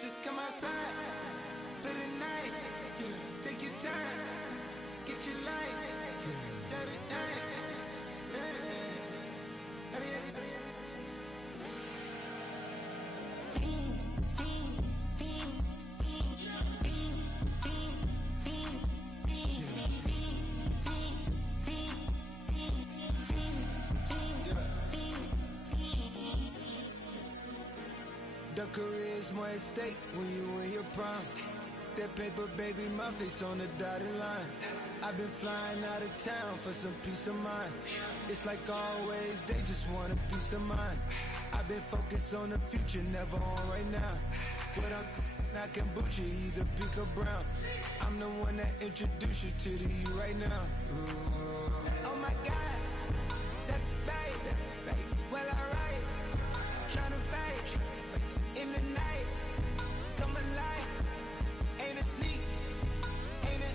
Just come outside for the night. Take your time, get your life. Dirty night. The career's more at stake when you in your prime. That paper, baby, my face on the dotted line. I've been flying out of town for some peace of mind. It's like always, they just want a peace of mind. I've been focused on the future, never on right now. But I can boot you either pink or brown. I'm the one that introduced you to the you right now. Oh my God, that baby, well alright. Tryna fight in the night, come alive. Ain't it sneak? Ain't it?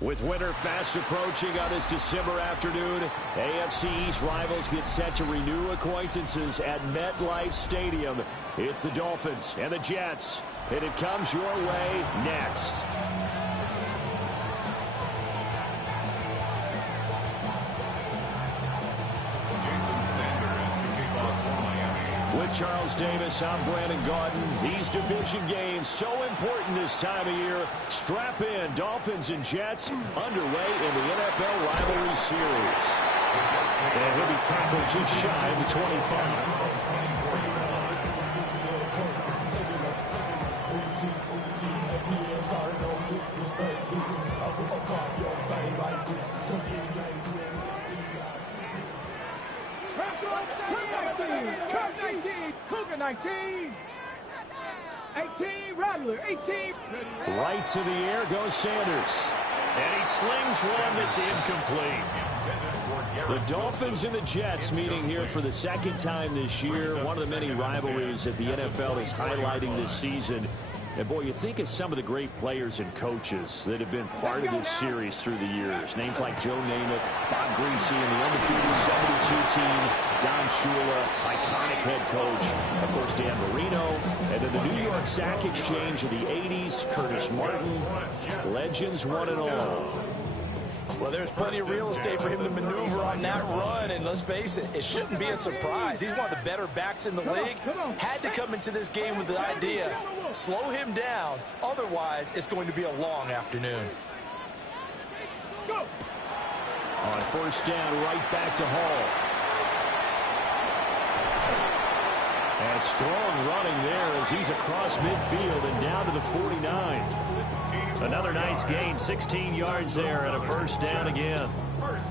With winter fast approaching on this December afternoon, AFC East rivals get set to renew acquaintances at MetLife Stadium. It's the Dolphins and the Jets, and it comes your way next. With Charles Davis, I'm Brandon Gaudin. These division games so important this time of year. Strap in, Dolphins and Jets underway in the NFL rivalry series. And he'll be tackled just shy of the 25. Cougar 19, 18, Rattler, 18. Right to the air goes Sanders. And he slings one that's incomplete. The Dolphins and the Jets meeting here for the second time this year. One of the many rivalries that the NFL is highlighting this season. And, boy, you think of some of the great players and coaches that have been part of this series through the years. Names like Joe Namath, Bob Greasy, and the undefeated 72 team, Don Shula, iconic head coach, of course, Dan Marino, and then the New York Sack Exchange of the 80s, Curtis Martin, legends one and all. Well, there's plenty of real estate for him to maneuver on that run, and let's face it, it shouldn't be a surprise. He's one of the better backs in the league. Had to come into this game with the idea, slow him down, otherwise it's going to be a long afternoon. On first down, right back to Hall. And strong running there as he's across midfield and down to the 49. Another nice gain, 16 yards there and a first down again.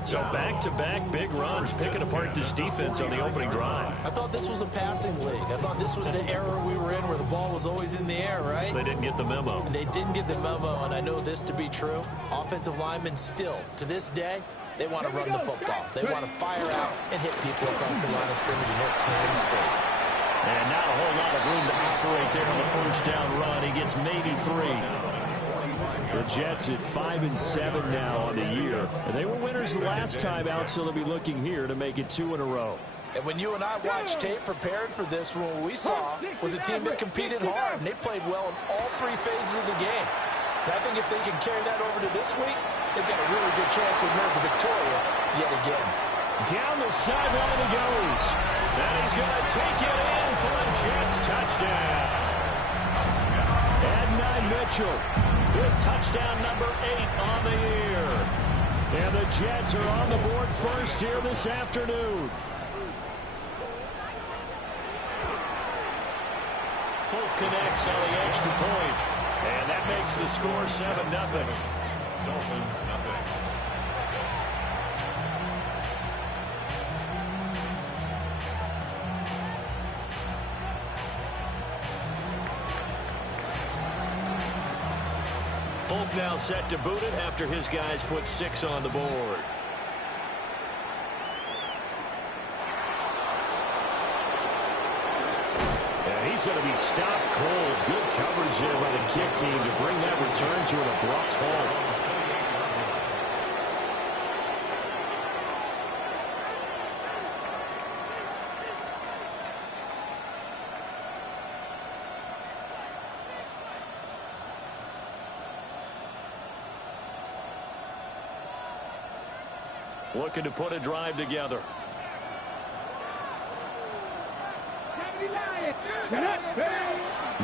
So back-to-back big runs, picking apart this defense on the opening drive. I thought this was a passing league. I thought this was the era we were in where the ball was always in the air, right? They didn't get the memo. And they didn't get the memo, and I know this to be true. Offensive linemen still, to this day, they want to run the football. They want to fire out and hit people across the line of scrimmage, and they're clearing space. And not a whole lot of room to operate there on the first down run. He gets maybe 3. The Jets at 5-7 now on the year. They were winners the last time out, so they'll be looking here to make it 2 in a row. And when you and I watched tape prepared for this, what we saw was a team that competed hard, and they played well in all 3 phases of the game. And I think if they can carry that over to this week, they've got a really good chance to emerge victorious yet again. Down the sideline he goes. And he's going to take it in for a Jets touchdown. Adonai Mitchell with touchdown number 8 on the year. And the Jets are on the board first here this afternoon. Folk connects on the extra point, and that makes the score 7-0. Dolphins, nothing. Folk now set to boot it after his guys put 6 on the board. He's going to be stopped cold. Good coverage there by the kick team to bring that return to an abrupt halt. Looking to put a drive together.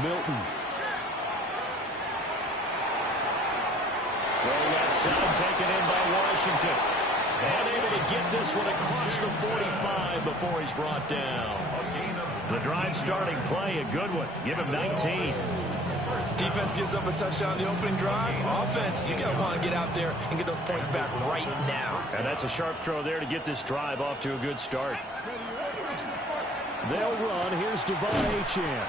Milton. Throw left side taken in by Washington. And able to get this one across the 45 before he's brought down. The drive starting play, a good one. Give him 19. Defense gives up a touchdown on the opening drive. Offense, you got to want to get out there and get those points back right now. And that's a sharp throw there to get this drive off to a good start. They'll run. Here's Devon Achane.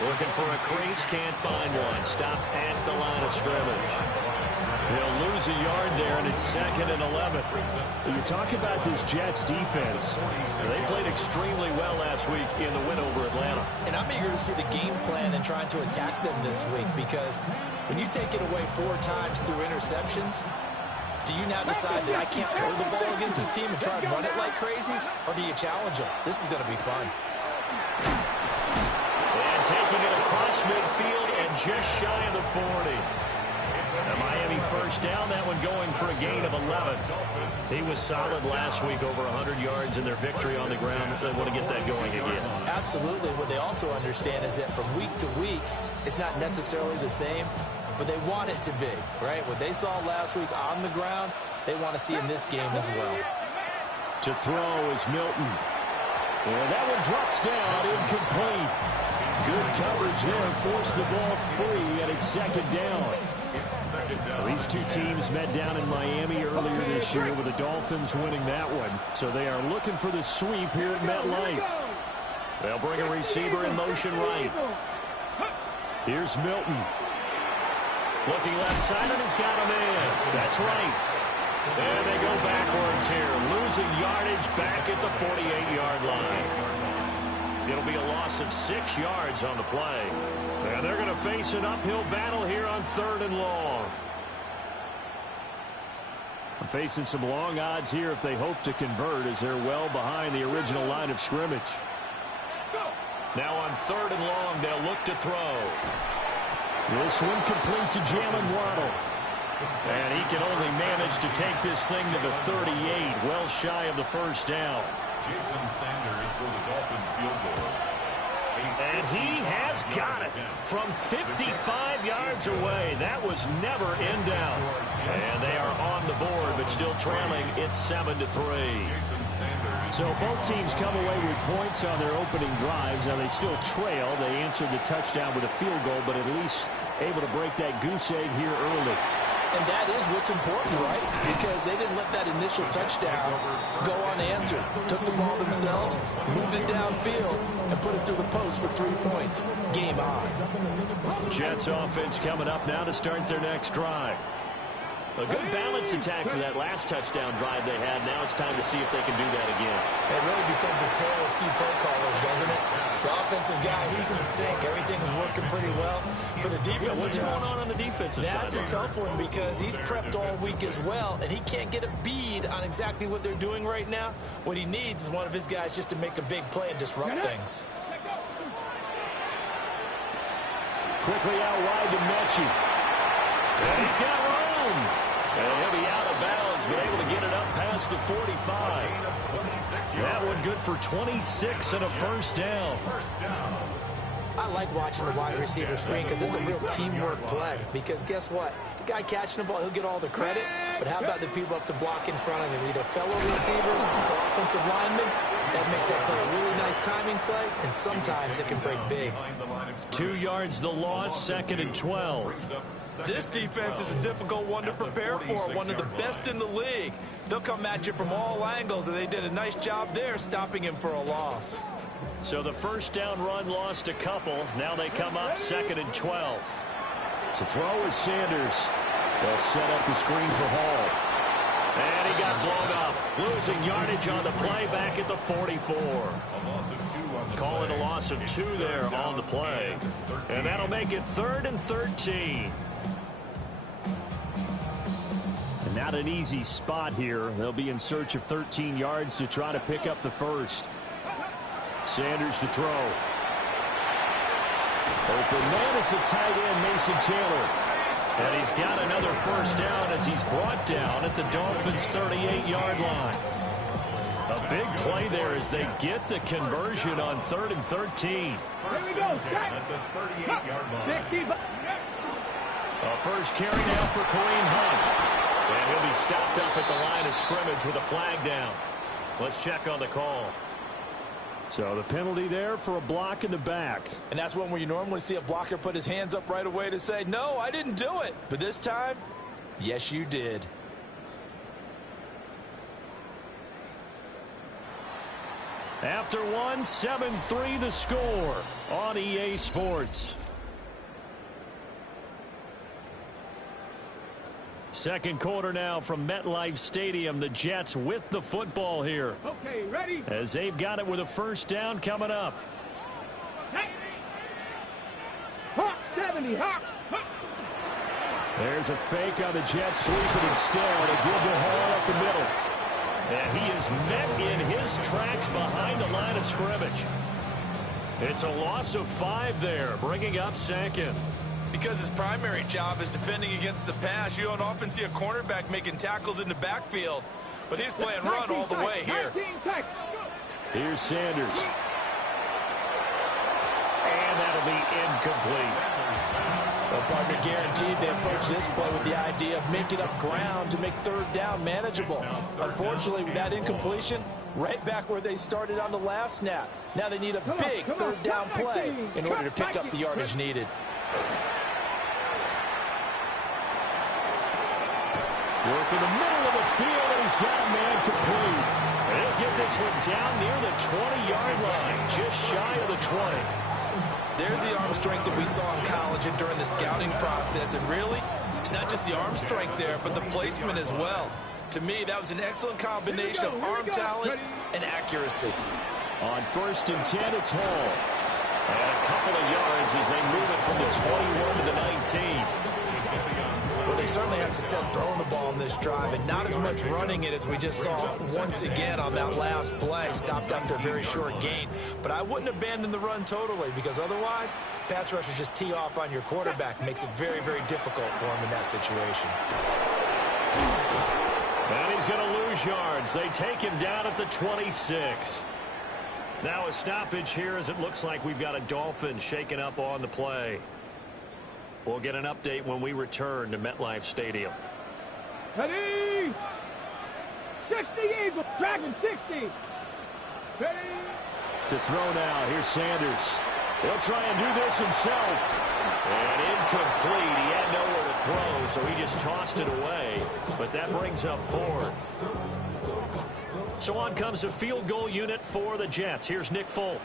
Looking for a crease, can't find one. Stopped at the line of scrimmage. He'll lose a yard there, and it's 2nd and 11. So you talk about this Jets defense. They played extremely well last week in the win over Atlanta. And I'm eager to see the game plan and trying to attack them this week, because when you take it away 4 times through interceptions, do you now decide that I can't throw the ball against this team and try and run it like crazy? Or do you challenge them? This is going to be fun. And taking it across midfield and just shy of the 40. The Miami first down, that one going for a gain of 11. He was solid last week, over 100 yards in their victory on the ground. They want to get that going again. Absolutely. What they also understand is that from week to week, it's not necessarily the same, but they want it to be, right? What they saw last week on the ground, they want to see in this game as well. To throw is Milton. And that one drops down, incomplete. Good coverage there, forced the ball free, and it's 2nd down. These two teams met down in Miami earlier this year with the Dolphins winning that one. So they are looking for the sweep here at MetLife. They'll bring a receiver in motion right. Here's Milton. Looking left side, and he's got him in. That's right. And they go backwards here, losing yardage back at the 48-yard line. It'll be a loss of 6 yards on the play. And they're going to face an uphill battle here on 3rd and long. I'm facing some long odds here if they hope to convert, as they're well behind the original line of scrimmage. Now on 3rd and long, they'll look to throw. This one complete to Jalen Waddle. And he can only manage to take this thing to the 38, well shy of the first down. Jason Sanders for the Dolphin field goal. And he has got it from 55 yards away. That was never in doubt. And they are on the board, but still trailing. It's 7-3. So both teams come away with points on their opening drives. Now they still trail. They answered the touchdown with a field goal, but at least able to break that goose egg here early. And that is what's important, right? Because they didn't let that initial touchdown go unanswered. Took the ball themselves, moved it downfield, and put it through the post for 3 points. Game on. Jets offense coming up now to start their next drive. A good balance attack for that last touchdown drive they had. Now it's time to see if they can do that again. It really becomes a tale of 2 play callers, doesn't it? The offensive guy, he's in sync. Everything is working pretty well. For the defensive What's going on the defensive side? That's a tough one, because he's prepped all week as well, and he can't get a bead on exactly what they're doing right now. What he needs is one of his guys just to make a big play and disrupt things. Quickly out wide to Mechie. And he's got room. And he'll be out of bounds, but able to get it up past the 45. That one good for 26 and a first down. I like watching the wide receiver screen, because it's a real teamwork play. Because guess what? The guy catching the ball, he'll get all the credit. But how about the people up to block in front of him? Either fellow receivers or offensive linemen. That makes that play a really nice timing play, and sometimes it can break big. 2 yards the loss, 2nd and 12. This defense is a difficult one to prepare for, one of the best in the league. They'll come at you from all angles, and they did a nice job there stopping him for a loss. So the first down run lost a couple. Now they come up 2nd and 12. To throw is Sanders. They'll set up the screen for Hall. And he got blown up. Losing yardage on the play back at the 44. Call it a loss of 2 there on the play. And that'll make it 3rd and 13. And not an easy spot here. They'll be in search of 13 yards to try to pick up the first. Sanders to throw. Open man is the tight end, Mason Taylor. And he's got another first down as he's brought down at the Dolphins' 38-yard line. A big play there as they get the conversion on 3rd and 13. Here we go. At the 38-yard line. A first carry now for Kareem Hunt. And he'll be stopped up at the line of scrimmage with a flag down. Let's check on the call. So the penalty there for a block in the back. And that's one where you normally see a blocker put his hands up right away to say, no, I didn't do it. But this time, yes, you did. After one, 7-3 the score on EA Sports. Second quarter now from MetLife Stadium. The Jets with the football here. Okay, ready? As they've got it with a first down coming up. Hey. Hawk 70, Hawk. There's a fake on the Jets sweeping instead. A good to Hall up the middle. And he is met in his tracks behind the line of scrimmage. It's a loss of 5 there, bringing up 2nd. Because his primary job is defending against the pass, you don't often see a cornerback making tackles in the backfield. But he's playing run all the way here. Here's Sanders. And that'll be incomplete. Well, partner, guaranteed they approach this play with the idea of making up ground to make 3rd down manageable. Unfortunately, with that incompletion, right back where they started on the last snap. Now they need a big 3rd down play in order to pick up the yardage needed. Work in the middle of the field, and he's got a man complete. And he'll get this one down near the 20-yard line, just shy of the 20. There's the arm strength that we saw in college and during the scouting process. And really, it's not just the arm strength there, but the placement as well. To me, that was an excellent combination of arm talent and accuracy. On 1st and 10, it's Hall. And a couple of yards as they move it from the 21 to the 19. Well, they certainly had success throwing the ball in this drive and not as much running it as we just saw once again on that last play. Stopped after a very short gain. But I wouldn't abandon the run totally, because otherwise, pass rushers just tee off on your quarterback. Makes it very, very difficult for him in that situation. And he's going to lose yards. They take him down at the 26. Now a stoppage here as it looks like we've got a Dolphin shaken up on the play. We'll get an update when we return to MetLife Stadium. Ready? 60 Eagles. Dragon 60. Ready? To throw now. Here's Sanders. He'll try and do this himself. And incomplete. He had nowhere to throw, so he just tossed it away. But that brings up 4th. So on comes a field goal unit for the Jets. Here's Nick Folk.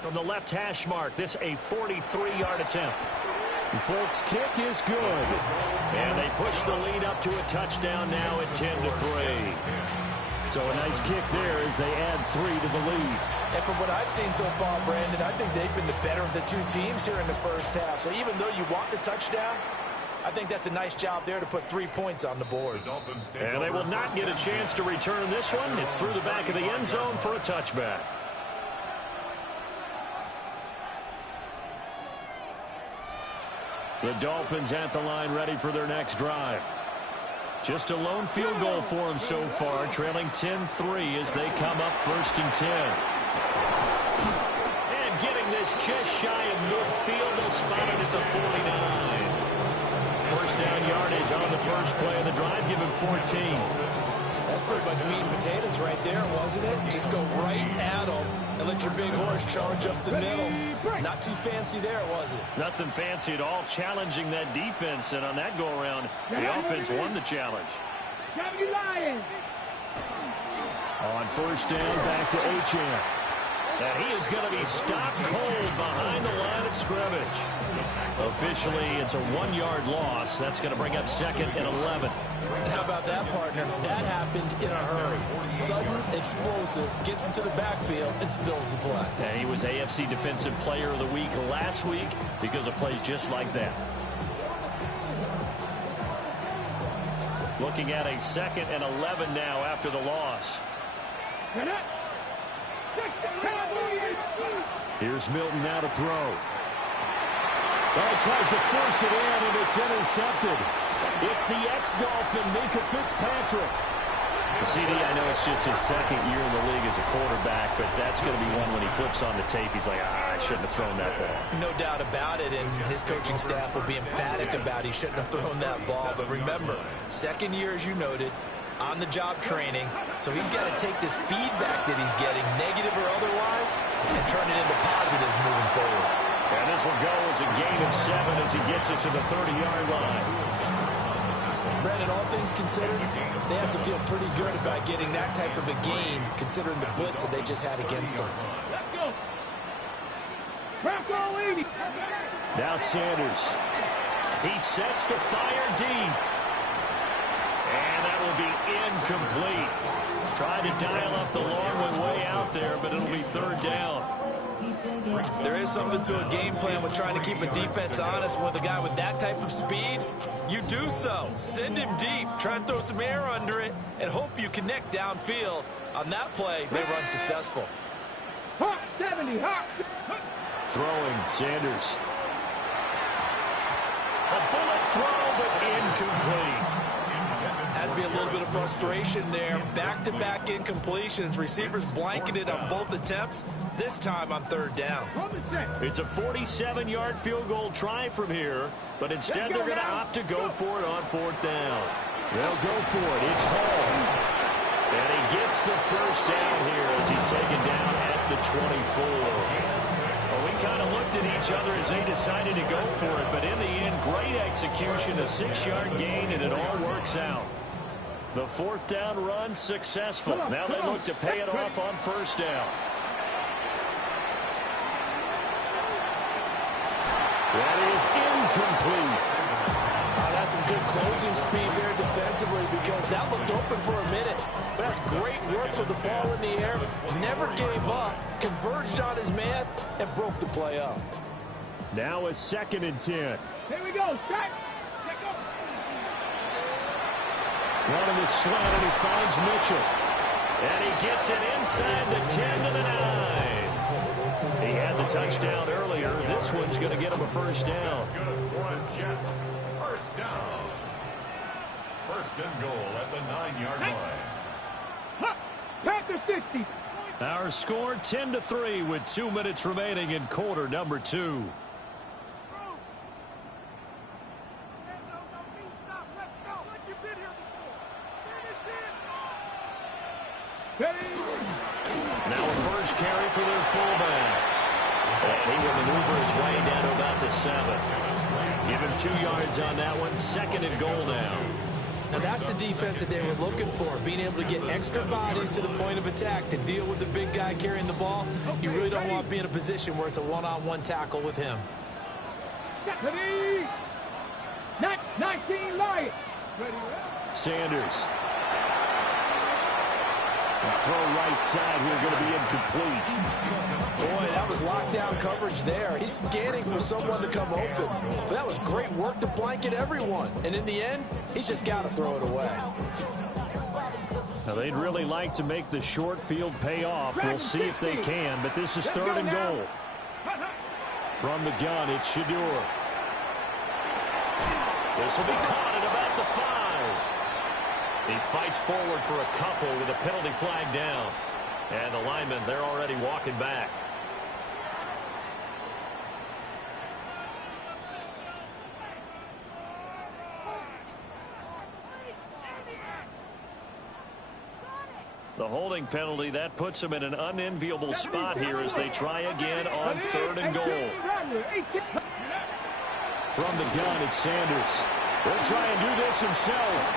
From the left hash mark, this a 43-yard attempt. Folk's kick is good. And they push the lead up to a touchdown now at 10-3. So a nice kick there as they add 3 to the lead. And from what I've seen so far, Brandon, I think they've been the better of the two teams here in the first half. So even though you want the touchdown, I think that's a nice job there to put 3 points on the board. And they will not get a chance to return this one. It's through the back of the end zone for a touchback. The Dolphins at the line, ready for their next drive. Just a lone field goal for them so far, trailing 10-3 as they come up 1st and 10. And getting this just shy of midfield, they'll spot it at the 49. First down yardage on the first play of the drive, give him 14. That's pretty much meat and potatoes right there, wasn't it? Just go right at them and let your big horse charge up the middle. Not too fancy there, was it? Nothing fancy at all, challenging that defense, and on that go-around, the offense won the challenge. On first down, back to Achane. And he is going to be stopped cold behind the line of scrimmage. Officially, it's a 1-yard loss. That's going to bring up 2nd and 11. How about that, partner? That happened in a hurry. Sudden, explosive, gets into the backfield, and spills the play. And he was AFC Defensive Player of the Week last week because of plays just like that. Looking at a 2nd and 11 now after the loss. Here's Milton now to throw. Oh, tries to force it in, and it's intercepted. It's the ex-Dolphin, Minka Fitzpatrick. CD, I know it's just his 2nd year in the league as a quarterback, but that's going to be one when he flips on the tape. He's like, I shouldn't have thrown that ball. No doubt about it, and his coaching staff will be emphatic about he shouldn't have thrown that ball. But remember, 2nd year, as you noted, on-the-job training, so he's got to take this feedback that he's getting, negative or otherwise, and turn it into positives moving forward. And this will go as a gain of 7 as he gets it to the 30-yard line. Brandon, all things considered, they have to feel pretty good about getting that type of a gain, considering the blitz that they just had against them. Let's go. Bronco 80. Now Sanders. He sets to fire deep. And that will be incomplete. Tried to dial up the long one way out there, but it'll be 3rd down. There is something to a game plan with trying to keep a defense honest. With a guy with that type of speed, you do so. Send him deep. Try and throw some air under it and hope you connect downfield. On that play, they run successful. Hawk 70. Hawk. Throwing, Sanders. A bullet throw, but incomplete. Has to be a little bit of frustration there. Back-to-back incompletions. Receivers blanketed on both attempts, this time on 3rd down. It's a 47-yard field goal try from here, but instead they're going to opt to go for it on 4th down. They'll go for it. It's Hall. And he gets the 1st down here as he's taken down at the 24. Well, we kind of looked at each other as they decided to go for it, but in the end, great execution, a 6-yard gain, and it all works out. The 4th down run successful. Now they look to pay it off on 1st down. That is incomplete. That's some good closing speed there defensively because that looked open for a minute. But that's great work with the ball in the air. Never gave up, converged on his man, and broke the play up. Now a 2nd and 10. Here we go. Strike. Running the slant, and he finds Mitchell. And he gets it inside the 10 to the 9. He had the touchdown earlier. This one's going to get him a 1st down. Good for Jets. 1st down. 1st and goal at the 9-yard line. Panther 60. Our score 10-3 with 2 minutes remaining in quarter number 2. Now a first carry for their fullback. And he will maneuver his way down to about the 7. Give him 2 yards on that one. 2nd and goal now. Now that's the defense that they were looking for, being able to get extra bodies to the point of attack to deal with the big guy carrying the ball. You really don't want to be in a position where it's a one-on-one tackle with him. 19 Lions. Sanders. Throw right side here, going to be incomplete. Boy, that was lockdown coverage there. He's scanning for someone to come open. But that was great work to blanket everyone. And in the end, he's just got to throw it away. Now, they'd really like to make the short field pay off. We'll see if they can, but this is 3rd and goal. From the gun, it's Shador. This will be caught at about the 5. He fights forward for a couple with a penalty flag down. And the linemen, they're already walking back. The holding penalty, that puts them in an unenviable spot here as they try again on 3rd and goal. From the gun, it's Sanders. He'll try and do this himself.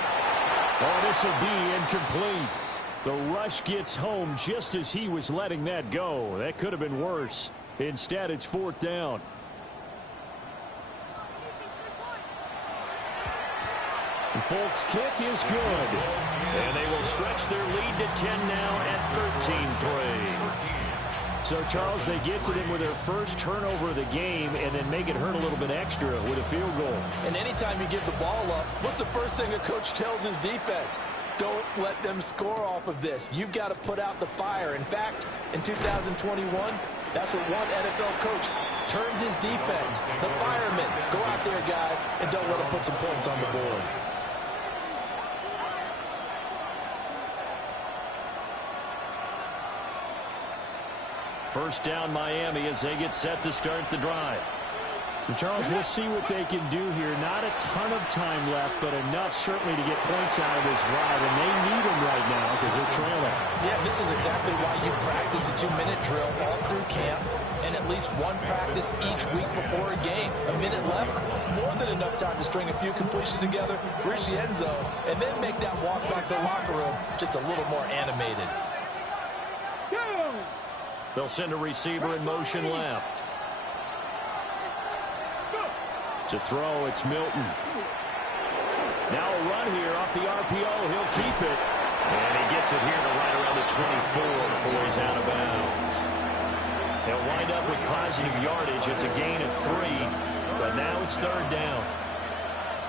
Oh, this will be incomplete. The rush gets home just as he was letting that go. That could have been worse. Instead, it's 4th down. And Folk's kick is good. And they will stretch their lead to 10 now at 13-3. So, Charles, they get to them with their first turnover of the game and then make it hurt a little bit extra with a field goal. And anytime you give the ball up, what's the first thing a coach tells his defense? Don't let them score off of this. You've got to put out the fire. In fact, in 2021, that's what one NFL coach turned his defense. The firemen. Go out there, guys, and don't let them put some points on the board. First down, Miami, as they get set to start the drive. And Charles, we'll see what they can do here. Not a ton of time left, but enough certainly to get points out of this drive, and they need them right now because they're trailing. Yeah, this is exactly why you practice a 2-minute drill all through camp and at least one practice each week before a game. A minute left, more than enough time to string a few completions together, reach the end zone, and then make that walk back to the locker room just a little more animated. They'll send a receiver in motion left. To throw, it's Milton. Now a run here off the RPO. He'll keep it. And he gets it here to right around the 24 before he's out of bounds. He'll wind up with positive yardage. It's a gain of 3, but now it's 3rd down.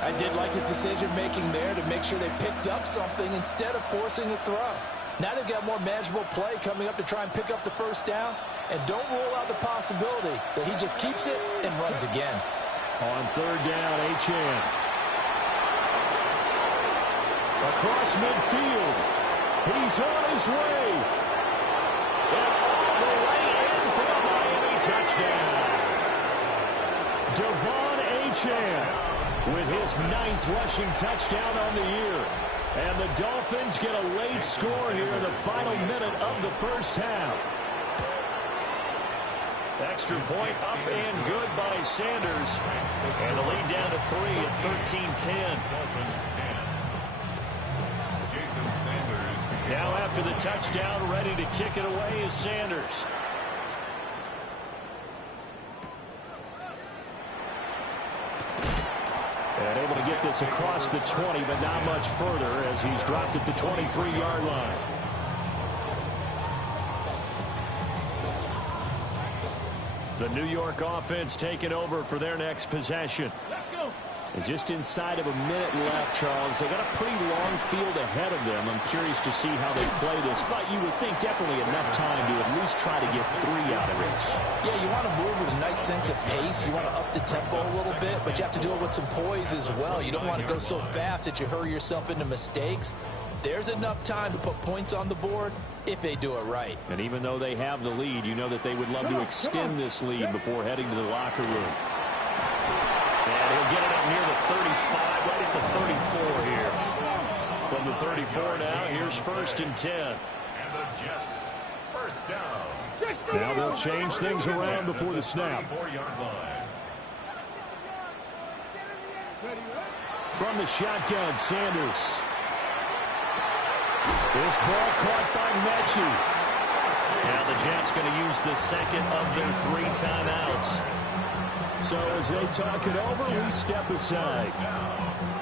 I did like his decision-making there to make sure they picked up something instead of forcing the throw. Now they've got more manageable play coming up to try and pick up the first down. And don't rule out the possibility that he just keeps it and runs again. On 3rd down, Achane. Across midfield. He's on his way. And all the way in for a Miami touchdown. Devon Achane with his 9th rushing touchdown on the year. And the Dolphins get a late score here in the final minute of the first half. Extra point up and good by Sanders. And the lead down to 3 at 13-10. Now after the touchdown, ready to kick it away is Sanders. And able to get this across the 20, but not much further as he's dropped at the 23-yard line. The New York offense taking over for their next possession. And just inside of a minute left, Charles. They got a pretty long field ahead of them. I'm curious to see how they play this, but you would think definitely enough time to at least try to get 3 out of this. Yeah, you want to move with a nice sense of pace. You want to up the tempo a little bit, but you have to do it with some poise as well. You don't want to go so fast that you hurry yourself into mistakes. There's enough time to put points on the board if they do it right. And even though they have the lead, you know that they would love to extend this lead before heading to the locker room. And he'll get it up near the 35, right at the 34 here. From the 34 now, here's 1st and 10. And the Jets, first down. Now they'll change things around before the snap. 34-yard line. From the shotgun, Sanders. This ball caught by Mechie. Now the Jets going to use the second of their 3 timeouts. So as they talk it over, we step aside.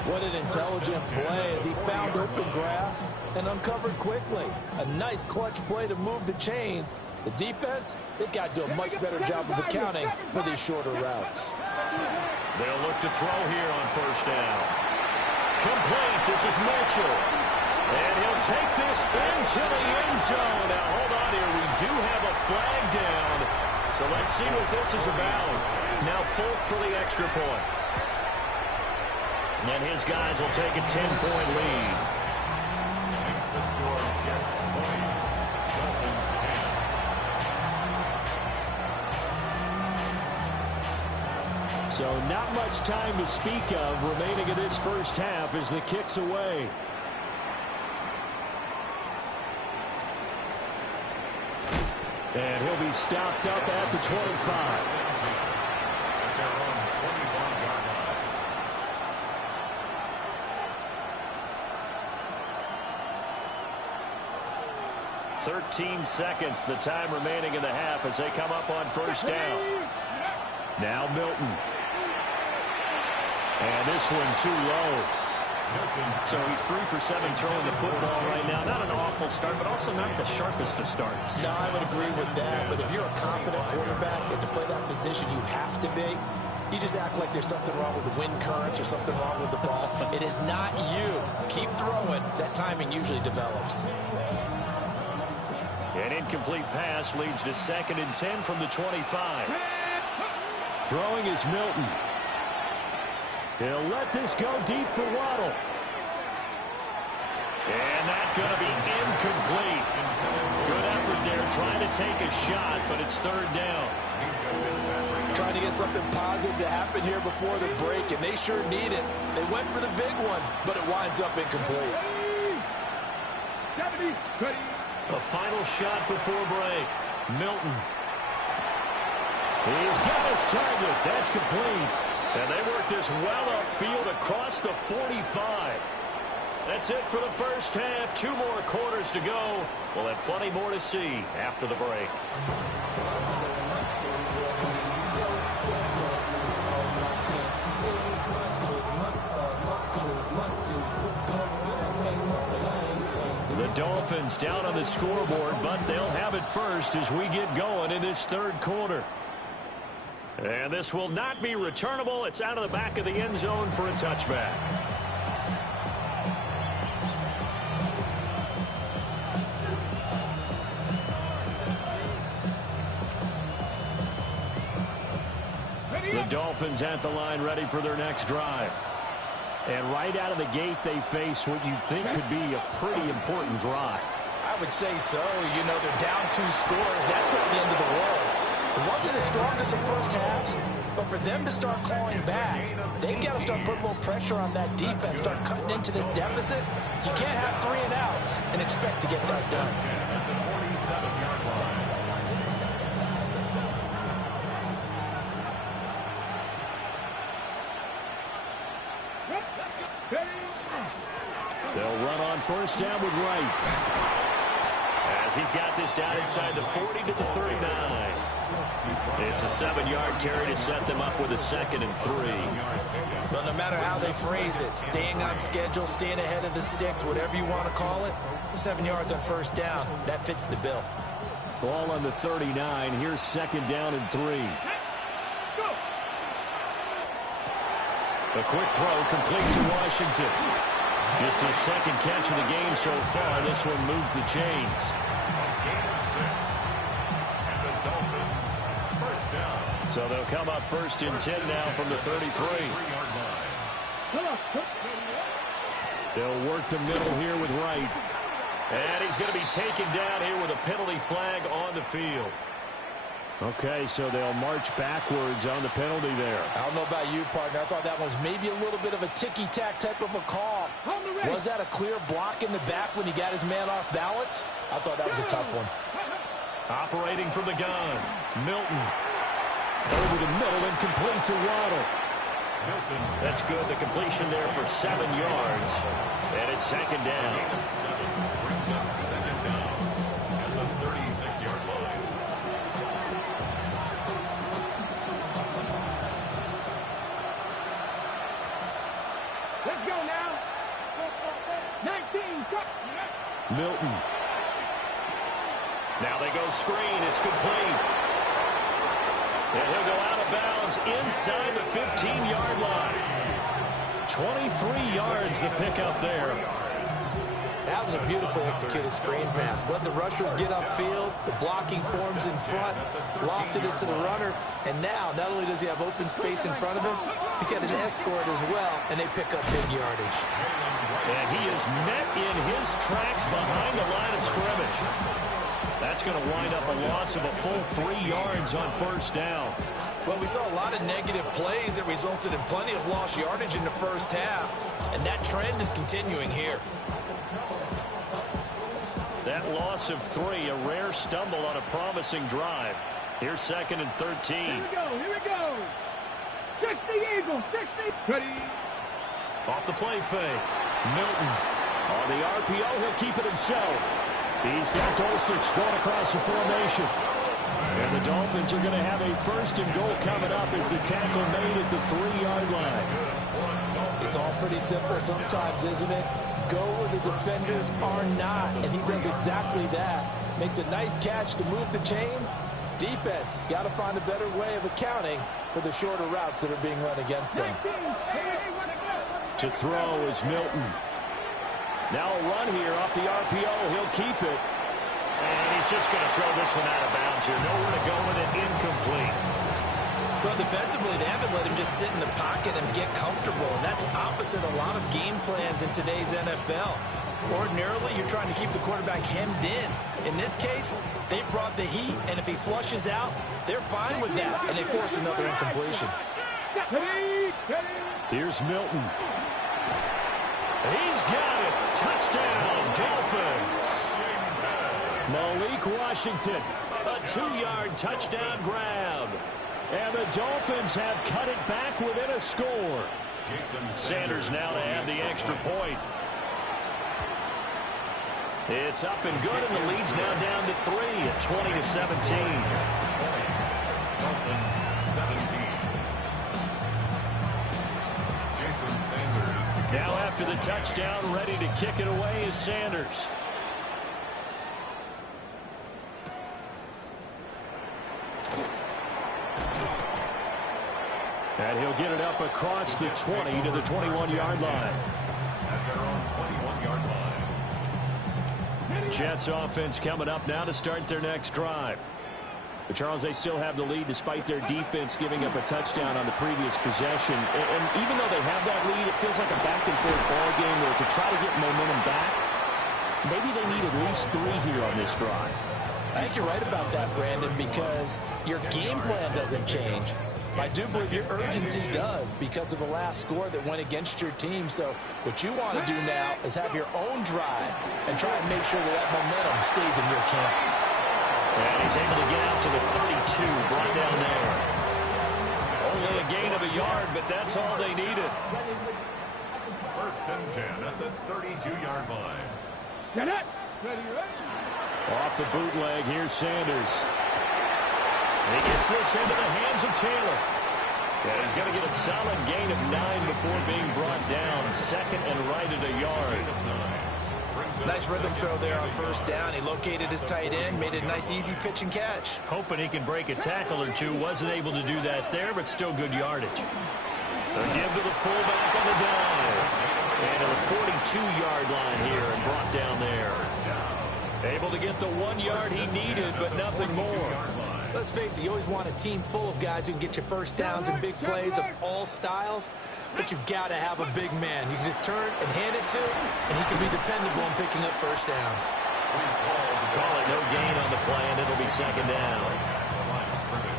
What an intelligent play as he found open grass and uncovered quickly. A nice clutch play to move the chains. The defense, they've got to do a much better job of accounting for these shorter routes. They'll look to throw here on 1st down. Complete. This is Mitchell. And he'll take this into the end zone. Now, hold on here. We do have a flag down. So let's see what this is about. Now Folk for the extra point. And his guys will take a 10-point lead. Makes the score Jets 20, Dolphins 10. So not much time to speak of remaining in this first half as the kick's away. And he'll be stopped up at the 25. At their own 25-yard line. 13 seconds, the time remaining in the half as they come up on first down. Now Milton. And this one too low. So he's 3 for 7 throwing the football right now. Not an awful start, but also not the sharpest of starts. No, I would agree with that. But if you're a confident quarterback and to play that position, you have to be. You just act like there's something wrong with the wind currents or something wrong with the ball. It is not you. Keep throwing. That timing usually develops. An incomplete pass leads to 2nd and 10 from the 25. Throwing is Milton. He'll let this go deep for Waddle. And that's going to be incomplete. Good effort there trying to take a shot, but it's 3rd down. Trying to get something positive to happen here before the break, and they sure need it. They went for the big one, but it winds up incomplete. A final shot before break. Milton. He's got his target. That's complete. And they work this well upfield across the 45. That's it for the first half. 2 more quarters to go. We'll have plenty more to see after the break. The Dolphins down on the scoreboard, but they'll have it first as we get going in this 3rd quarter. And this will not be returnable. It's out of the back of the end zone for a touchback. The Dolphins at the line ready for their next drive. And right out of the gate, they face what you think could be a pretty important drive. I would say so. You know, they're down 2 scores. That's not the end of the world. It wasn't as strong as some first halves, but for them to start clawing back, they've got to start putting more pressure on that defense, start cutting into this deficit. You can't have 3 and outs and expect to get that done. At the 47-yard line. They'll run on first down with Wright. As he's got this down inside the 40 to the 39. It's a 7-yard carry to set them up with a 2nd and 3. But no matter how they phrase it, staying on schedule, staying ahead of the sticks, whatever you want to call it, 7 yards on first down, that fits the bill. Ball on the 39. Here's 2nd down and 3. A quick throw complete to Washington. Just his 2nd catch of the game so far. This one moves the chains. Gain of 6. And the Dolphins, first down. So they'll come up 1st and 10 now from the 33. 33-yard line. They'll work the middle here with Wright. And he's going to be taken down here with a penalty flag on the field. Okay, so they'll march backwards on the penalty there. I don't know about you, partner. I thought that was maybe a little bit of a ticky-tack type of a call. Was that a clear block in the back when he got his man off balance? I thought that was a tough one. Operating from the gun, Milton. Over the middle and complete to Waddle. That's good. The completion there for 7 yards. And it's 2nd down. Brings up 2nd down at the 36-yard line. Let's go now. 19. Milton. Now they go screen. It's complete. And he'll go out of bounds inside the 15-yard line. 23 yards the pickup there. That was a beautifully executed screen pass. Let the rushers get upfield. The blocking forms in front. Lofted it to the runner. And now, not only does he have open space in front of him, he's got an escort as well, and they pick up big yardage. And he is met in his tracks behind the line of scrimmage. That's going to wind up a loss of a full 3 yards on first down. Well, we saw a lot of negative plays that resulted in plenty of lost yardage in the first half, and that trend is continuing here. That loss of 3, a rare stumble on a promising drive. Here's 2nd and 13. Here we go. 60 Eagles, 60. Ready. Off the play fake. Milton. On the RPO, he'll keep it himself. He's got Dulcich going across the formation. And the Dolphins are going to have a 1st and goal coming up as the tackle made at the 3-yard line. It's all pretty simple sometimes, isn't it? Go where the defenders are not, and he does exactly that. Makes a nice catch to move the chains. Defense got to find a better way of accounting for the shorter routes that are being run against them. To throw is Milton. Now a run here off the RPO. He'll keep it. And he's just going to throw this one out of bounds here. Nowhere to go with it. Incomplete. Well, defensively, they haven't let him just sit in the pocket and get comfortable, and that's opposite a lot of game plans in today's NFL. Ordinarily, you're trying to keep the quarterback hemmed in. In this case, they brought the heat, and if he flushes out, they're fine with that, and they force another incompletion. Here's Milton. He's got it. Touchdown, Dolphins. Malik Washington. A 2-yard touchdown grab. And the Dolphins have cut it back within a score. Sanders now to add the extra point. It's up and good, and the lead's now down to 3 at 20-17. Dolphins 17. Now after the touchdown, ready to kick it away is Sanders. And he'll get it up across the 20 to the 21-yard line. At their own 21-yard line. Jets offense coming up now to start their next drive. But Charles, they still have the lead despite their defense giving up a touchdown on the previous possession. And even though they have that lead, it feels like a back-and-forth ball game where to try to get momentum back, maybe they need at least 3 here on this drive. I think you're right about that, Brandon, because your game plan doesn't change. I do believe your urgency does because of the last score that went against your team. So what you want to do now is have your own drive and try and make sure that momentum stays in your camp. And he's able to get out to the 32, brought down there. Only a gain of a yard, but that's all they needed. 1st and 10 at the 32-yard line. Get it. Ready. Off the bootleg, here's Sanders. He gets this into the hands of Taylor. And he's going to get a solid gain of 9 before being brought down. 2nd and right at a yard. Nice rhythm throw there on 1st down. He located his tight end, made it a nice easy pitch and catch. Hoping he can break a tackle or two. Wasn't able to do that there, but still good yardage. A give to the fullback on the dive. And to the 42-yard line here and brought down there. Able to get the 1 yard he needed, but nothing more. Let's face it, you always want a team full of guys who can get you 1st downs and big plays of all styles, but you've got to have a big man. You can just turn and hand it to, and he can be dependable in picking up 1st downs. Call it no gain on the play, and it'll be 2nd down.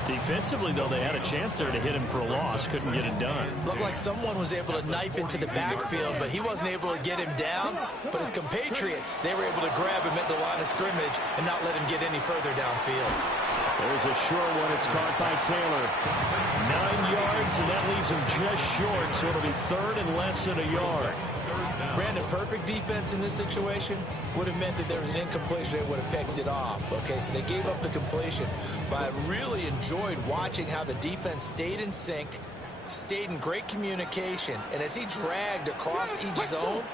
Defensively, though, they had a chance there to hit him for a loss. Couldn't get it done. Looked like someone was able to knife into the backfield, but he wasn't able to get him down. But his compatriots, they were able to grab him at the line of scrimmage and not let him get any further downfield. There's a short one. It's caught by Taylor. 9 yards, and that leaves him just short, so it'll be 3rd and less than a yard. Brandon, perfect defense in this situation would have meant that there was an incompletion. They would have picked it off. Okay, so they gave up the completion. But I really enjoyed watching how the defense stayed in sync, stayed in great communication. And as he dragged across each zone,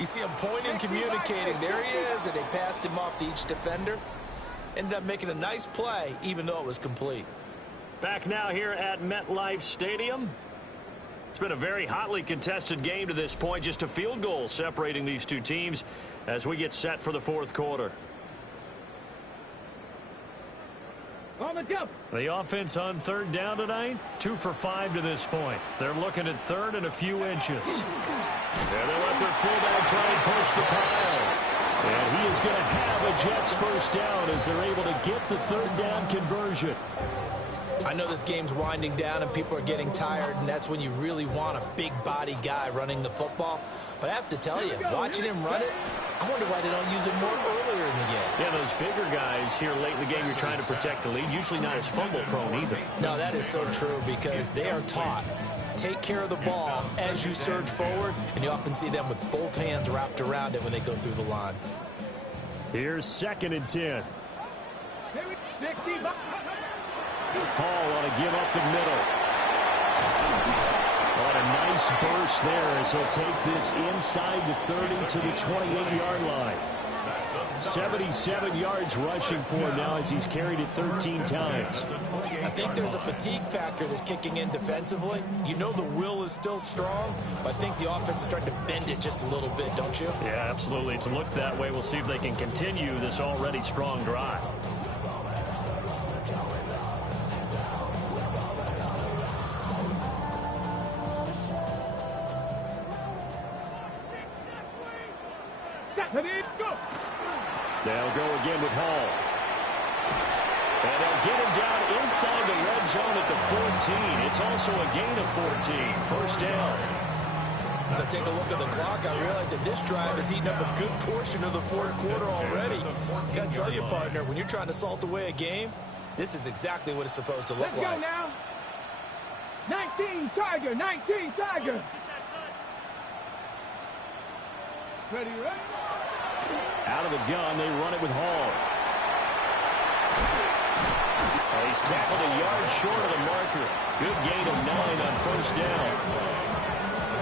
you see him pointing, communicating. There he is, and they passed him off to each defender. Ended up making a nice play, even though it was complete. Back now here at MetLife Stadium. It's been a very hotly contested game to this point. Just a field goal separating these two teams as we get set for the 4th quarter. On the jump. The offense on 3rd down tonight, 2 for 5 to this point. They're looking at 3rd and a few inches. And they let their fullback try and push the pile. And he is going to have a Jets 1st down as they're able to get the 3rd down conversion. I know this game's winding down and people are getting tired, and that's when you really want a big body guy running the football. But I have to tell you, watching him run it, I wonder why they don't use it more earlier in the game. Yeah, those bigger guys here late in the game, you're trying to protect the lead, usually not as fumble prone either. No, that is so true because they are taught. Take care of the ball as you surge forward, and you often see them with both hands wrapped around it when they go through the line. Here's 2nd and 10. Hall on a give up the middle. What a nice burst there as he'll take this inside the 30 to the 28-yard line. 77 yards rushing for him now as he's carried it 13 times. I think there's a fatigue factor that's kicking in defensively. You know the will is still strong, but I think the offense is starting to bend it just a little bit, don't you? Yeah, absolutely. It's looked that way. We'll see if they can continue this already strong drive. They'll go again with Hall. And they'll get him down inside the red zone at the 14. It's also a gain of 14. First down. As I take a look at the clock, I realize that this drive has eaten up a good portion of the fourth quarter already. Got to tell you, partner, when you're trying to salt away a game, this is exactly what it's supposed to look like. Let's go now. 19 Tiger, 19 Tiger. Ready, ready. Out of the gun, they run it with Hall. Well, he's tackled a yard short of the marker. Good gain of 9 on first down.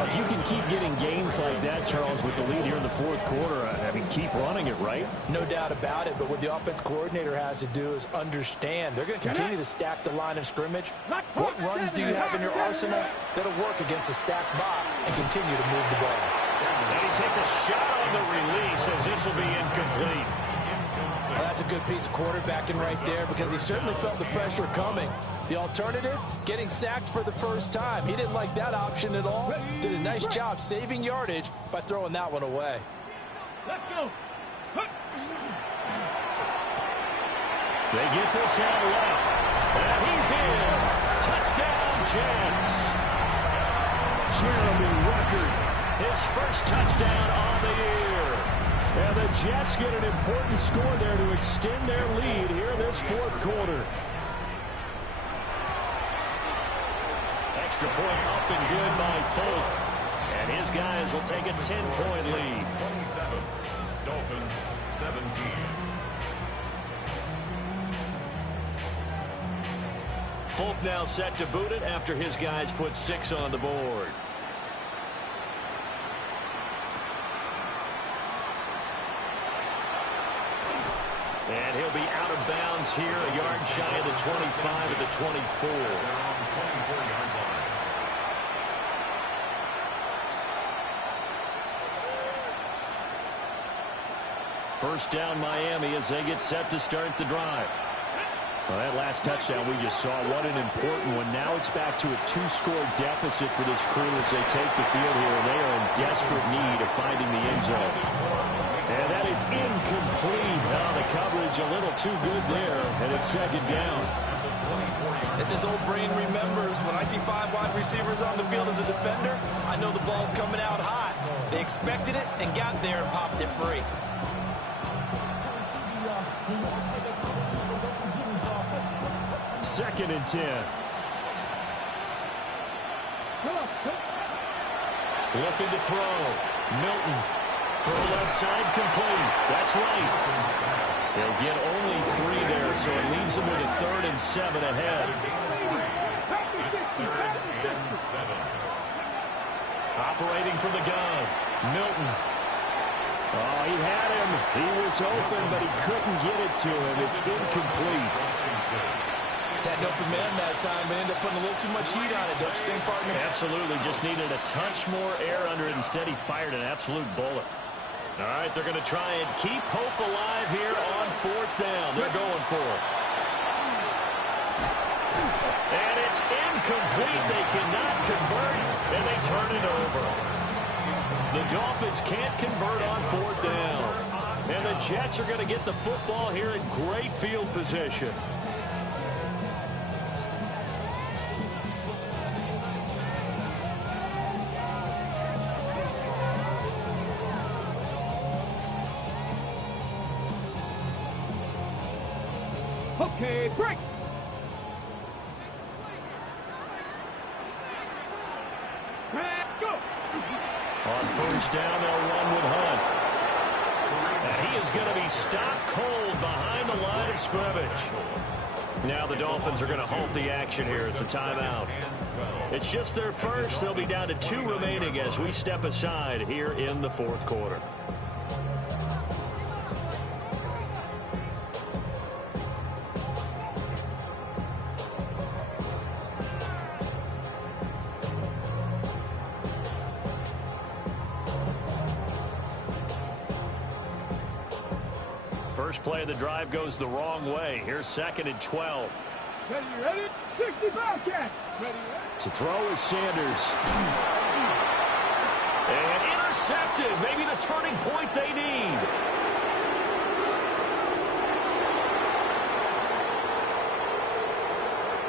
If you can keep getting gains like that, Charles, with the lead here in the fourth quarter, I mean, keep running it, right? No doubt about it, but what the offense coordinator has to do is understand. They're going to continue to stack the line of scrimmage. What runs do you have in your arsenal that'll work against a stacked box and continue to move the ball? And he takes a shot on the release as this will be incomplete. Well, that's a good piece of quarterbacking right there because he certainly felt the pressure coming. The alternative, getting sacked for the first time. He didn't like that option at all. Did a nice job saving yardage by throwing that one away. Let's go. They get this out left. And he's in. Touchdown, Jets. Jeremy Ruckert. His first touchdown on the year. And the Jets get an important score there to extend their lead here in this fourth quarter. Extra point up and good by Folk. And his guys will take a 10-point lead. 27, Dolphins 17. Folk now set to boot it after his guys put 6 on the board. And he'll be out of bounds here, a yard shy of the 25 at the 24. They're on the 24-yard line. First down Miami as they get set to start the drive. Well, that last touchdown we just saw, what an important one. Now it's back to a 2-score deficit for this crew as they take the field here. They are in desperate need of finding the end zone. And that is incomplete. Now the coverage a little too good there, and it's second down. As his old brain remembers, when I see 5 wide receivers on the field as a defender, I know the ball's coming out hot. They expected it and got there and popped it free. Second and 10. Looking to throw. Milton. Throw left side complete. That's right. They'll get only 3 there, so it leaves them with a 3rd and 7 ahead. Operating from the gun. Milton. Oh, he had him. He was open, but he couldn't get it to him. It's incomplete. Had an open man that time, but ended up putting a little too much heat on it, don't you think, partner? Absolutely. Just needed a touch more air under it. Instead, he fired an absolute bullet. All right, they're going to try and keep hope alive here on 4th down. They're going for it. And it's incomplete. They cannot convert, and they turn it over. The Dolphins can't convert on 4th down. And the Jets are going to get the football here in great field position. Okay, break. Go. On first down, they'll run with Hunt. And he is going to be stopped cold behind the line of scrimmage. Now the Dolphins are going to halt the action here. It's a timeout. It's just their first. They'll be down to 2 remaining as we step aside here in the fourth quarter. First play of the drive goes the wrong way. Here's 2nd and 12. Ready? 65 catch. Ready? To throw is Sanders. And intercepted. Maybe the turning point they need.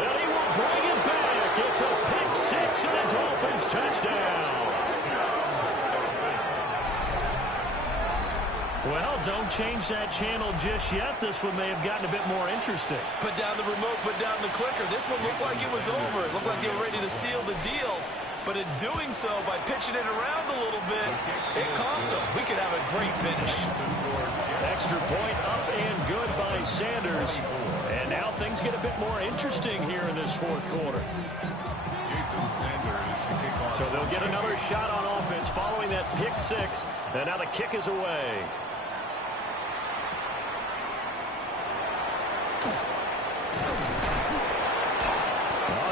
And he will bring it back. It's a pick 6 and a Dolphins touchdown. Well, don't change that channel just yet. This one may have gotten a bit more interesting. Put down the remote, put down the clicker. This one looked like it was over. It looked like they were ready to seal the deal. But in doing so, by pitching it around a little bit, it cost them. We could have a great finish. Extra point up and good by Sanders. And now things get a bit more interesting here in this fourth quarter. So they'll get another shot on offense following that pick 6. And now the kick is away.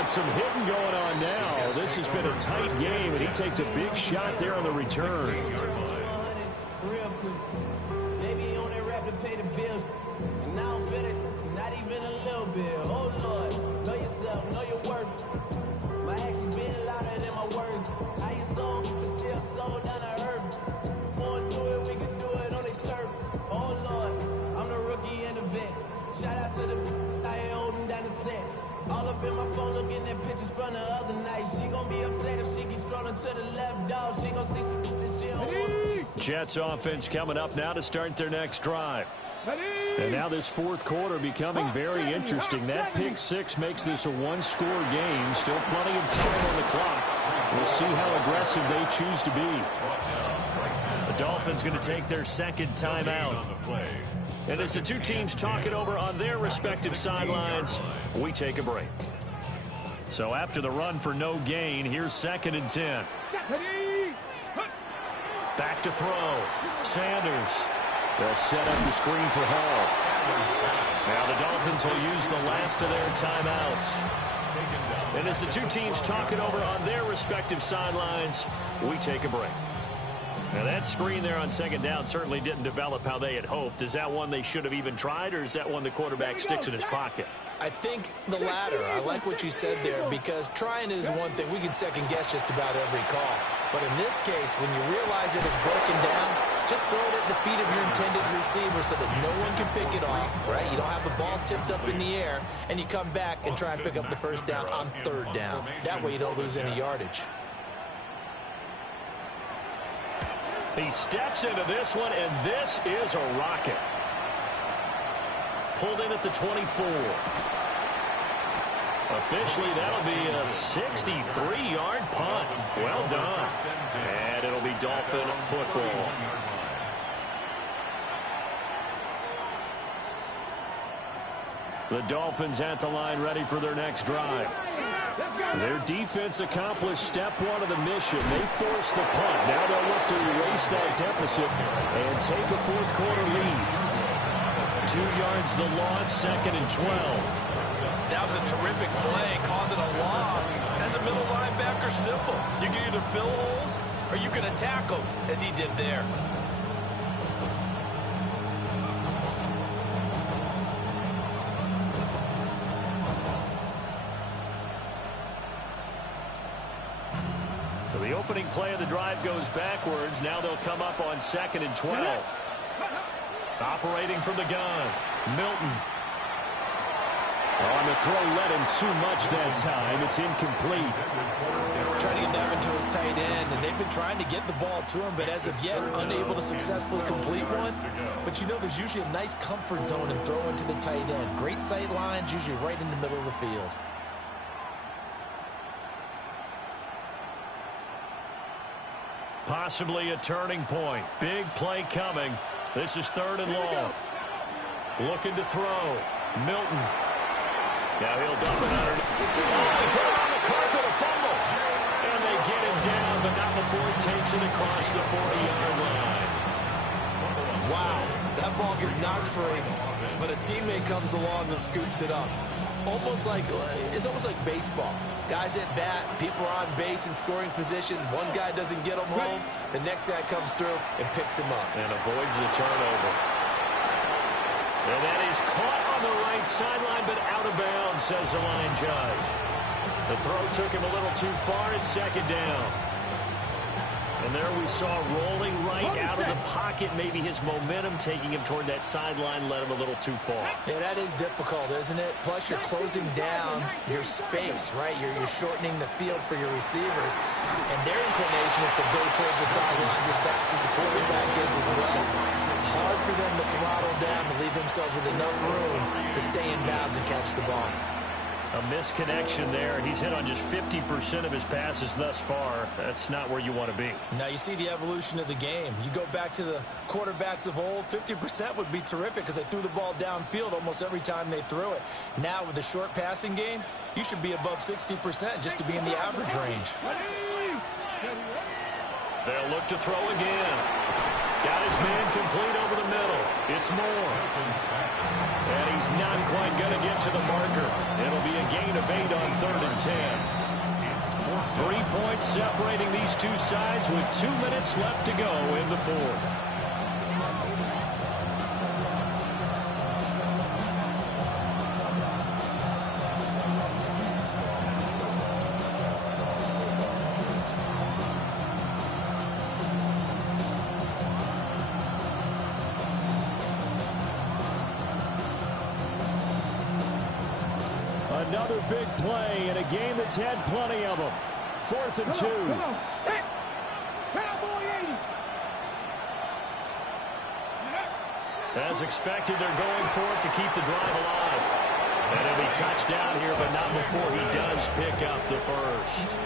Some hitting going on now. This has been a tight game, and he takes a big shot there on the return. Real quick. Maybe you only rap to pay the bills. And now I'm fit it, not even a little bit. Oh, Lord, know yourself, know your worth. My actions being louder than my words. How you sold, but still sold down to earth. Want to do it, we can do it on the turf. Oh, Lord, I'm the rookie and the vet. Shout out to the I ain't holding down the set. All up in my phone looking at pictures from the other night. She gon' be upset if she keeps scrolling to the left, dog. She gon' see some that she don't want to see. Jets offense coming up now to start their next drive. And now this fourth quarter becoming very interesting. That pick 6 makes this a one-score game. Still plenty of time on the clock. We'll see how aggressive they choose to be. The Dolphins going to take their second timeout. And as the two teams talk it over on their respective sidelines, we take a break. So after the run for no gain, here's 2nd and 10. Back to throw. Sanders. They'll set up the screen for Hall. Now the Dolphins will use the last of their timeouts. And as the two teams talk it over on their respective sidelines, we take a break. Now that screen there on 2nd down certainly didn't develop how they had hoped. Is that one they should have even tried, or is that one the quarterback sticks in his pocket? I think the latter. I like what you said there, because trying is one thing. We can second guess just about every call. But in this case, when you realize it is broken down, just throw it at the feet of your intended receiver so that no one can pick it off, right? You don't have the ball tipped up in the air, and you come back and try and pick up the first down on 3rd down. That way you don't lose any yardage. He steps into this one, and this is a rocket. Pulled in at the 24. Officially, that'll be a 63-yard punt. Well done. And it'll be Dolphin football. The Dolphins at the line ready for their next drive. Their defense accomplished step 1 of the mission. They forced the punt. Now they'll look to erase that deficit and take a fourth quarter lead. 2 yards the loss, 2nd and 12. That was a terrific play, causing a loss. As a middle linebacker, simple. You can either fill holes or you can attack them, as he did there. So the opening play of the drive goes backwards. Now they'll come up on 2nd and 12. Operating from the gun, Milton. On the throw, led him too much that time. It's incomplete. Trying to get that one to his tight end, and they've been trying to get the ball to him, but as of yet, unable to successfully complete one. But you know, there's usually a nice comfort zone in throwing to the tight end. Great sight lines, usually right in the middle of the field. Possibly a turning point. Big play coming. This is 3rd and long. Looking to throw. Milton. Now he'll dump it under. Oh, he put it on the carpet, a fumble. And they get him down, but not before he takes it across the 40-yard line. Wow, that ball gets knocked free, but a teammate comes along and scoops it up. It's almost like baseball. Guys at bat, people are on base in scoring position. One guy doesn't get him home, the next guy comes through and picks him up. And avoids the turnover. And that is caught on the right sideline, but out of bounds, says the line judge. The throw took him a little too far. It's 2nd down. And there we saw rolling right out of the pocket. Maybe his momentum taking him toward that sideline led him a little too far. Yeah, that is difficult, isn't it? Plus, you're closing down your space, right? You're shortening the field for your receivers. And their inclination is to go towards the sidelines as fast as the quarterback is as well. Hard for them to throttle down and leave themselves with enough room to stay in bounds and catch the ball. A misconnection there. He's hit on just 50% of his passes thus far. That's not where you want to be. Now you see the evolution of the game. You go back to the quarterbacks of old, 50% would be terrific because they threw the ball downfield almost every time they threw it. Now with the short passing game, you should be above 60% just to be in the average range. They'll look to throw again. Got his man complete over the middle. It's Moore. And he's not quite going to get to the marker. It'll be a gain of 8 on 3rd and 10. 3 points separating these two sides with 2 minutes left to go in the 4th. Another big play in a game that's had plenty of them. 4th and 2. Come on. Hey. Cowboy 80. As expected, they're going for it to keep the drive alive. And it'll be touchdown here, but not before he does pick up the first.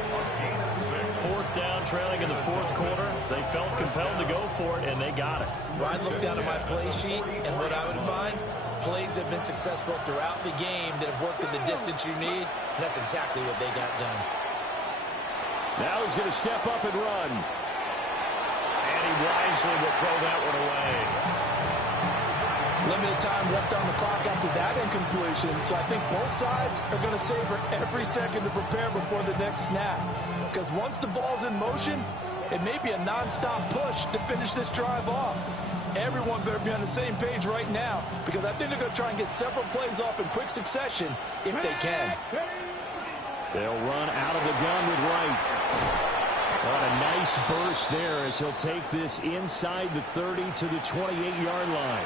4th down, trailing in the 4th quarter. They felt compelled to go for it, and they got it. Well, I looked down at my play sheet, and what I would find, plays have been successful throughout the game that have worked in the distance you need, and that's exactly what they got done. Now he's going to step up and run. And he wisely will throw that one away. Limited time left on the clock after that incompletion, so I think both sides are going to savor every second to prepare before the next snap. Because once the ball's in motion, it may be a nonstop push to finish this drive off. Everyone better be on the same page right now, because I think they're going to try and get several plays off in quick succession if they can. They'll run out of the gun with Wright. What a nice burst there as he'll take this inside the 30 to the 28-yard line.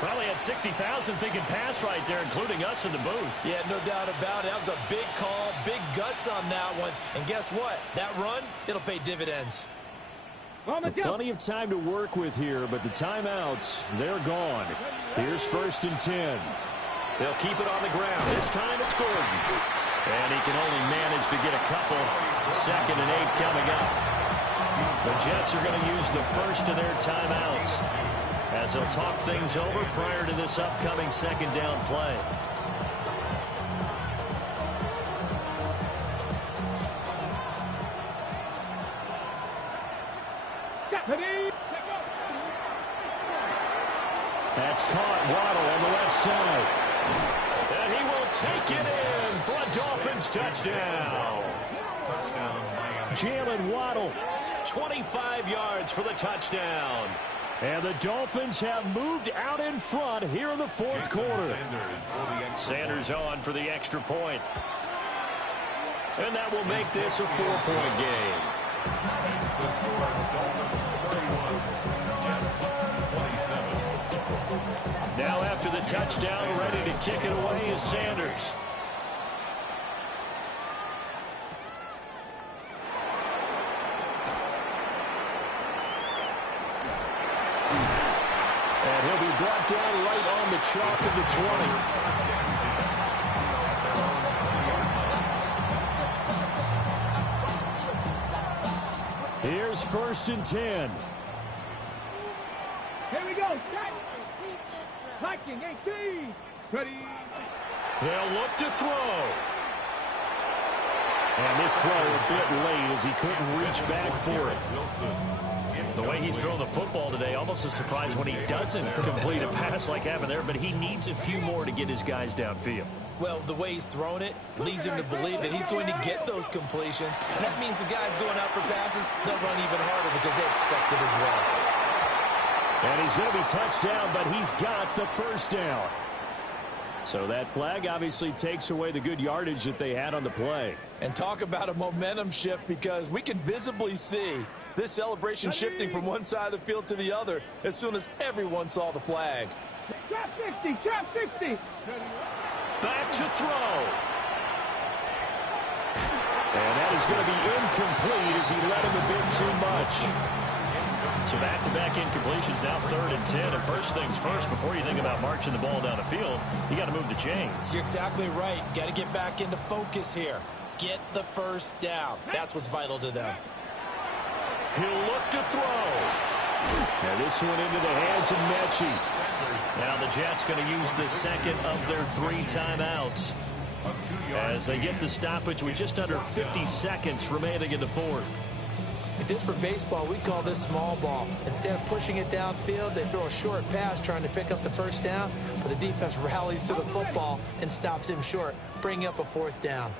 Probably had 60,000 thinking pass right there, including us in the booth. Yeah, no doubt about it. That was a big call, big guts on that one. And guess what? That run, it'll pay dividends. Plenty of time to work with here, but the timeouts, they're gone. Here's 1st and 10. They'll keep it on the ground. This time it's Gordon. And he can only manage to get a couple. 2nd and 8 coming up. The Jets are going to use the first of their timeouts as they'll talk things over prior to this upcoming 2nd down play. That's caught. Waddle on the left side. And he will take it in for a Dolphins touchdown. Jalen Waddle. 25 yards for the touchdown. And the Dolphins have moved out in front here in the 4th quarter. Sanders on for the extra point. And that will make this a 4-point game. The score, Dolphins 31, Jets 27. Now after the touchdown, ready to kick it away is Sanders. And he'll be brought down right on the chalk of the 20. Here's 1st and 10. Here we go. Set. Hiking 18. Ready. They'll look to throw. And this throw a bit late as he couldn't reach back for it. The way he's thrown the football today, almost a surprise when he doesn't complete a pass like happened there, but he needs a few more to get his guys downfield. Well, the way he's thrown it leads him to believe that he's going to get those completions. And that means the guys going out for passes, they'll run even harder because they expect it as well. And he's going to be touched down, but he's got the first down. So that flag obviously takes away the good yardage that they had on the play. And talk about a momentum shift, because we can visibly see this celebration shifting from one side of the field to the other as soon as everyone saw the flag. Trap 60. Trap 60. Back to throw. And that is going to be incomplete as he let him a bit too much. So back-to-back incompletions, now 3rd and 10. And first things first, before you think about marching the ball down the field, you got to move the chains. You're exactly right. Got to get back into focus here. Get the first down. That's what's vital to them. He'll look to throw. And this one into the hands of Mechie. Now the Jets going to use the second of their 3 timeouts as they get the stoppage with just under 50 seconds remaining in the 4th. If this were baseball, we'd call this small ball. Instead of pushing it downfield, they throw a short pass trying to pick up the first down, but the defense rallies to the football and stops him short, bringing up a 4th down.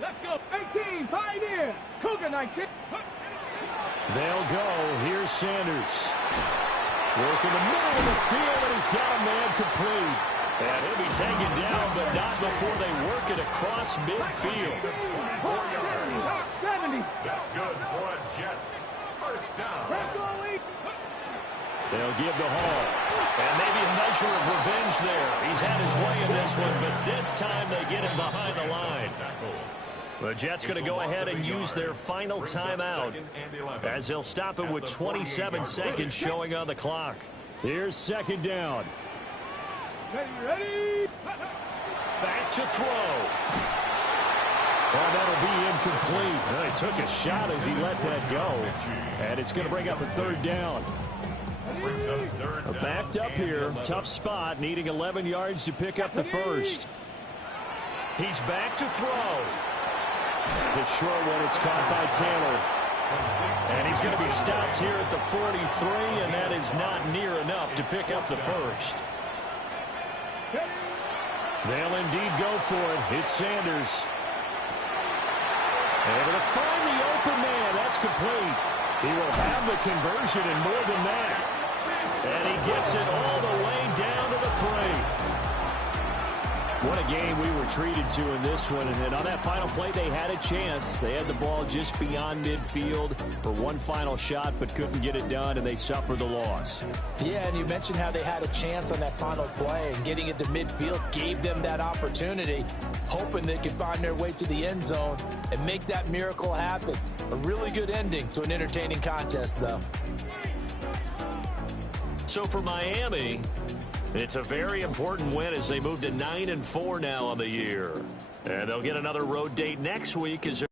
Let's go. 18. Pioneer. Cougar 19. They'll go. Here's Sanders. Working the middle of the field, and he's got a man complete. And he'll be taken down, but not before they work it across midfield. 70. That's good for a Jets first down. They'll give the Hall. And maybe a measure of revenge there. He's had his way in this one, but this time they get him behind the line. The Jets going to go ahead and use their final timeout as they'll stop it with 27 seconds showing on the clock. Here's 2nd down. Ready. Back to throw. Well, that'll be incomplete. Well, he took a shot as he let that go. And it's going to bring up a 3rd down. Backed up here. Tough spot. Needing 11 yards to pick up the first. He's back to throw. The short one, it's caught by Taylor. And he's going to be stopped here at the 43, and that is not near enough to pick up the first. They'll indeed go for it. It's Sanders. Able to find the open man. That's complete. He will have the conversion and more than that. And he gets it all the way down to the 3. What a game we were treated to in this one. And on that final play, they had a chance. They had the ball just beyond midfield for one final shot, but couldn't get it done, and they suffered the loss. Yeah, and you mentioned how they had a chance on that final play, and getting it to midfield gave them that opportunity, hoping they could find their way to the end zone and make that miracle happen. A really good ending to an entertaining contest, though. So for Miami, it's a very important win as they move to 9-4 now on the year. And they'll get another road date next week as